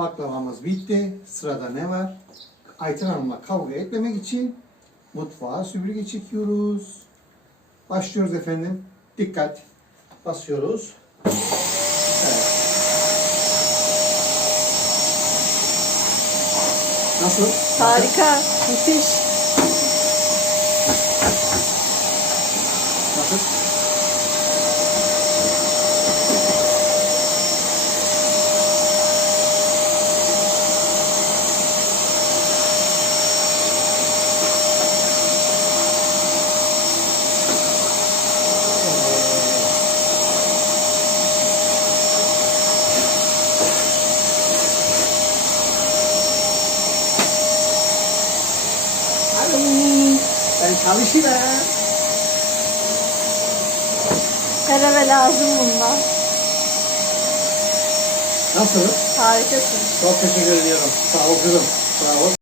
Baklavamız bitti. Sırada ne var? Ayten Hanım'la kavga etmemek için mutfağa süpürge çekiyoruz. Başlıyoruz efendim. Dikkat. Basıyoruz. Evet. Nasıl? Harika. Müthiş. Nasıl? Alo, ben çalışıyorum. Her eve lazım bundan. Nasıl? Harikasın. Çok teşekkür ediyorum. Sağ ol kızım. Sağ ol.